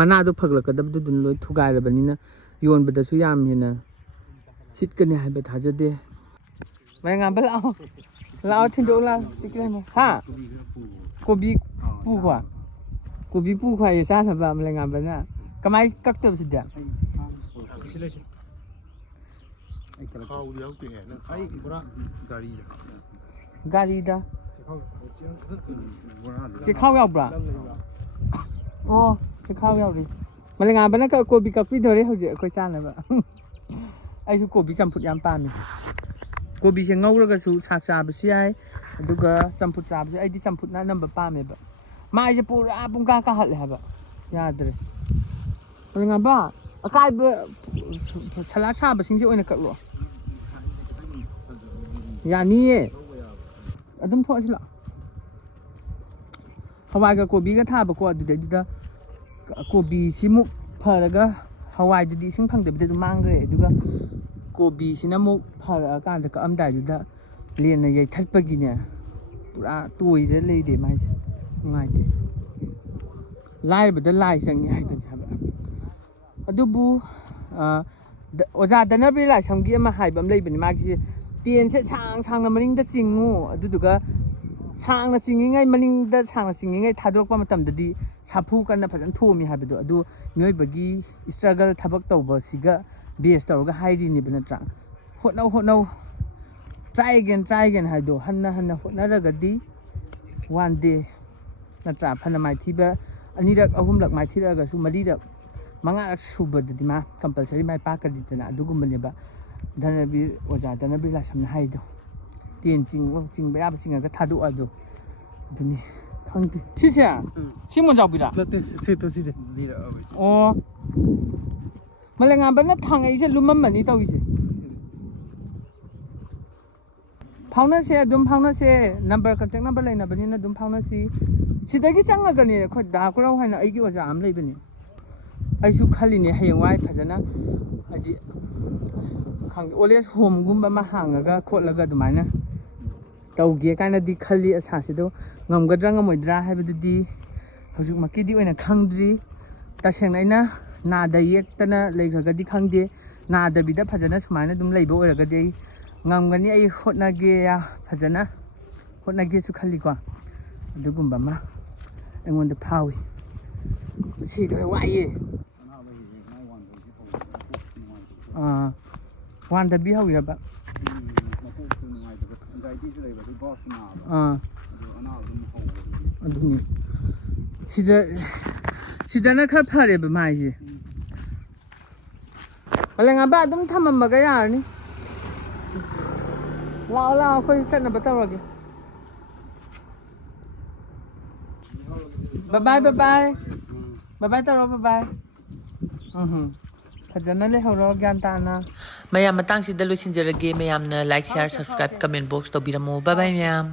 ꯃꯅꯥꯗꯣ ꯐꯒꯠꯂꯛꯀꯗꯕꯗꯨꯗꯨꯅ ꯂꯣꯏ ꯊꯨꯒꯥꯏꯔꯕꯅꯤꯅ ꯌꯣꯟꯕꯗꯁꯨ ꯌꯥꯝ ꯍꯦꯟꯅ ꯁꯤꯠꯀꯅꯤ ꯍꯥꯏꯕ ꯊꯥꯖꯗꯦ ꯃꯂꯦꯝꯉꯥꯟꯕ ꯂꯥꯛꯑꯣ ꯊꯤꯟꯗꯣꯛꯎ ꯂꯥꯛꯑꯣ ꯆꯦꯀꯤꯔꯟ ꯍꯥ ꯀꯣꯕꯤ ꯄꯨꯈꯣ ꯀꯣꯕꯤ ꯄꯨꯈꯣ ꯍꯥꯏꯌꯦ ꯆꯥꯅꯕ ꯃꯂꯦꯝꯉꯥꯟꯕꯅ ꯀꯃꯥꯏ ꯀꯛꯇꯕꯁꯤꯗꯤ ꯑꯩ ꯄꯨꯔꯥ ꯒꯥꯔꯤꯗ ꯒꯥꯔꯤꯗ ꯆꯦꯈꯥꯎ ꯌꯥꯎꯕ꯭ꯔꯥ ꯑꯣ ꯆꯦꯈꯥꯎ ꯌꯥꯎꯔꯤ ꯃꯂꯦꯉꯥꯟꯕꯅ ꯀꯣꯕꯤ ꯀꯛꯄꯤꯗꯧꯔꯦ ꯍꯧꯖꯤꯛ ꯑꯩꯈꯣꯏ ꯆꯥꯅꯕ ꯑꯩꯁꯨ ꯀꯣꯕꯤ ꯆꯝꯐꯨꯠ ꯌꯥꯝ ꯄꯥꯝꯃꯤ ꯀꯣꯕꯤꯁꯦ ꯉꯧꯔꯒꯁꯨ ꯁꯥꯛ ꯆꯥꯕꯁꯨ ꯌꯥꯏ ꯑꯗꯨꯒ ꯆꯝꯐꯨꯠ ꯆꯥꯕꯁꯨ ꯑꯩꯗꯤ ꯆꯝꯐꯨꯠꯅ ꯑꯅꯝꯕ ꯄꯥꯝꯃꯦꯕ ꯃꯥꯏꯁꯦ ꯄꯨꯔꯥ ꯄꯨꯡꯀꯥ ꯀꯥꯍꯠꯂꯦ ꯍꯥꯏꯕ ꯌꯥꯗ꯭ꯔꯦ ꯃꯂꯦꯉꯥꯟꯕ ꯑꯀꯥꯏꯕ ꯁꯂꯥꯛ ꯁꯥꯕꯁꯤꯡꯁꯦ ꯑꯣꯏꯅ ꯀꯛꯂꯣ ꯌꯥꯅꯤꯌꯦ ꯑꯗꯨꯝ ꯊꯣꯛꯑꯁꯤ ꯂꯥꯛꯑꯣ ꯍꯋꯥꯏꯒ ꯀꯣꯕꯤꯒ ꯊꯥꯕꯀꯣ ꯑꯗꯨꯗꯩꯗꯨꯗ ꯀꯣꯕꯤꯁꯤꯃꯨꯛ ꯐꯔꯒ ꯍꯋꯥꯏꯗꯨꯗꯤ ꯏꯁꯤꯡ ꯐꯪꯗꯕꯤꯗ ꯑꯗꯨꯝ ꯃꯥꯡꯈ꯭ꯔꯦ ꯑꯗꯨꯒ ꯀꯣꯕꯤꯁꯤꯅ ꯑꯃꯨꯛ ꯐꯔꯛꯑꯀꯥꯟꯗ ꯀꯛꯑꯝꯗꯥꯏꯗꯨꯗ ꯂꯦꯟꯅ ꯌꯩꯊꯠꯄꯒꯤꯅꯦ ꯄꯨꯔꯥ ꯇꯣꯏꯔ ꯂꯩꯔꯦ ꯃꯥꯏꯁꯦ ꯅꯨꯡꯉꯥꯏꯇꯦ ꯂꯥꯏꯔꯕꯗ ꯂꯥꯏ ꯆꯪꯉꯤ ꯍꯥꯏꯗꯨꯅꯤ ꯍꯥꯏꯕ ꯑꯗꯨꯕꯨ ꯑꯣꯖꯥ ꯙꯅꯕꯤꯔ ꯂꯥꯏꯁ꯭ꯔꯝꯒꯤ ꯑꯃ ꯍꯥꯏꯕ ꯑꯃ ꯂꯩꯕꯅꯤ ꯃꯥꯒꯤꯁꯦ ꯇꯦꯟꯁꯦ ꯁꯥꯡꯅ ꯃꯅꯤꯡꯗ ꯆꯤꯡꯉꯨ ꯑꯗꯨꯗꯨꯒ ꯁꯥꯡꯅ ꯆꯤꯡꯉꯤꯉꯩ ꯃꯅꯤꯡꯗ ꯁꯥꯡꯅ ꯆꯤꯡꯉꯤꯉꯩ ꯊꯥꯗꯣꯔꯛꯄ ꯃꯇꯝꯗꯗꯤ ꯁꯥꯐꯨ ꯀꯟꯅ ꯐꯖꯅ ꯊꯣꯝꯃꯤ ꯍꯥꯏꯕꯗꯣ ꯑꯗꯨ ꯃꯤꯑꯣꯏꯕꯒꯤ ꯏꯁꯇ꯭ꯔꯒꯜ ꯊꯕꯛ ꯇꯧꯕꯁꯤꯒ ꯕꯦꯁ ꯇꯧꯔꯒ ꯍꯥꯏꯔꯤꯅꯦꯕ ꯅꯠꯇ꯭ꯔꯥ ꯍꯣꯠꯅꯧ ꯇ꯭ꯔꯥꯏ ꯑꯒꯦꯟ ꯍꯥꯏꯗꯣ ꯍꯟꯅ ꯍꯣꯠꯅꯔꯒꯗꯤ one day नत्रा फन माइथीब अनिरक अहुमलक माइथीरगसु मरीरक मंगारक सुबददि मा कंपलसरी माइ पाकदितना अदुगुमबनेबा धनबीर ओजा धनबीर लासमना हाइदो तेन चिंग बयाब चिंगगा थादो अदु दुनि खंगदि सिसे सिमो जाबिरा नते से तो सिदे लीरा अबै ओ मलेंगाबना थांगैसे लुममनी तौइसे फाउनसे अदुम फाउनसे नंबर कांटेक्ट नंबर लेनबनिना अदुम फाउनसी सिदगी चंगगने खो दाकुराव हाइना आइगी ओजा आम लेबनी आइसु खालिने हयंवाइ फजना अदि खंग ओलेज होम गुम्बा मा हांगगा खोलगा दुमाइना तौगे काइनादि खल्ली असासिदो ngमगद्रा ngमोइद्रा हाइबदुदि हौजुक मकिदि ओइना खंगद्रि तसेंनाइना नादा येक्तना लेखगदि खंगदे नादबिदा फजना सुमाइना दुम लेबो ओइरगदि ngमगनि ai hotnage ya फजना hotnage su khalli ko adugumba ma aingonda phawi si do waiye wanda bi hawi ba aduni sidana khar phare ba mai ji alenga ba adum thamamaga yarni lao khoi chatna batawage bye bye taro bye bye फजन ले हरो ज्ञान ताना मयाम मतंग सिदा लोइसिनजरगे मयामना like share subscribe comment box तौबिरमो बाय बाय मयाम